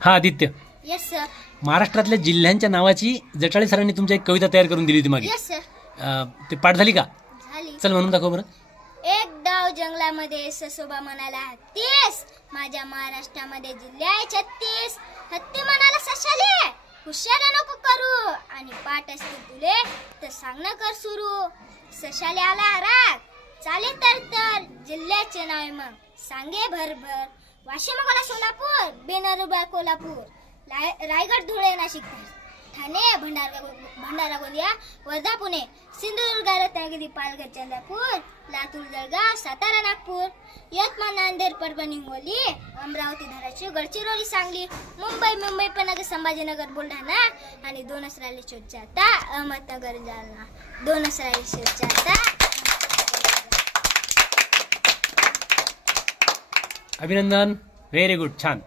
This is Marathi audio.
हा आदित्य, यस सर. महाराष्ट्रातल्या जिल्ह्यांच्या नावाची जटाळे सरांनी तुमच्या एक कविता तयार करून दिली होती मागे. Yes sir. ते पाठ झाली का? झाली. चल म्हणून दाखव बरं. एक डाव जंगलामध्ये ससोबा म्हणाला हत्तीस, माझ्या महाराष्ट्रामध्ये जिल्हे आहे 36. हत्ती म्हणाला सशाले, हुशार नको करू, आणि पाठ असतील तुले तर सांग न कर सुरू. सशाले आला राग, चाले तर जिल्ह्याचे नाव मग सांगे भरभर. वाशिम अकोला सोलापूर, बेनरुबा कोल्हापूर, रायगड धुळे नाशिक ठाणे भंडारा गोंदिया वर्धा पुणे सिंधुदुर्ग रत्नागिरी पालघर चंद्रपूर लातूर जळगाव सातारा नागपूर यवतमाळ नांदेड परभणी हिंगोली अमरावती धाराशिव गडचिरोली सांगली मुंबई उपनगर संभाजीनगर बुलढाणा आणि दोनच राहिले शेवटचे आता अहमदनगर जालना. दोनच राहिले शेवटचे आता. अभिनंदन, व्हेरी गुड, छान.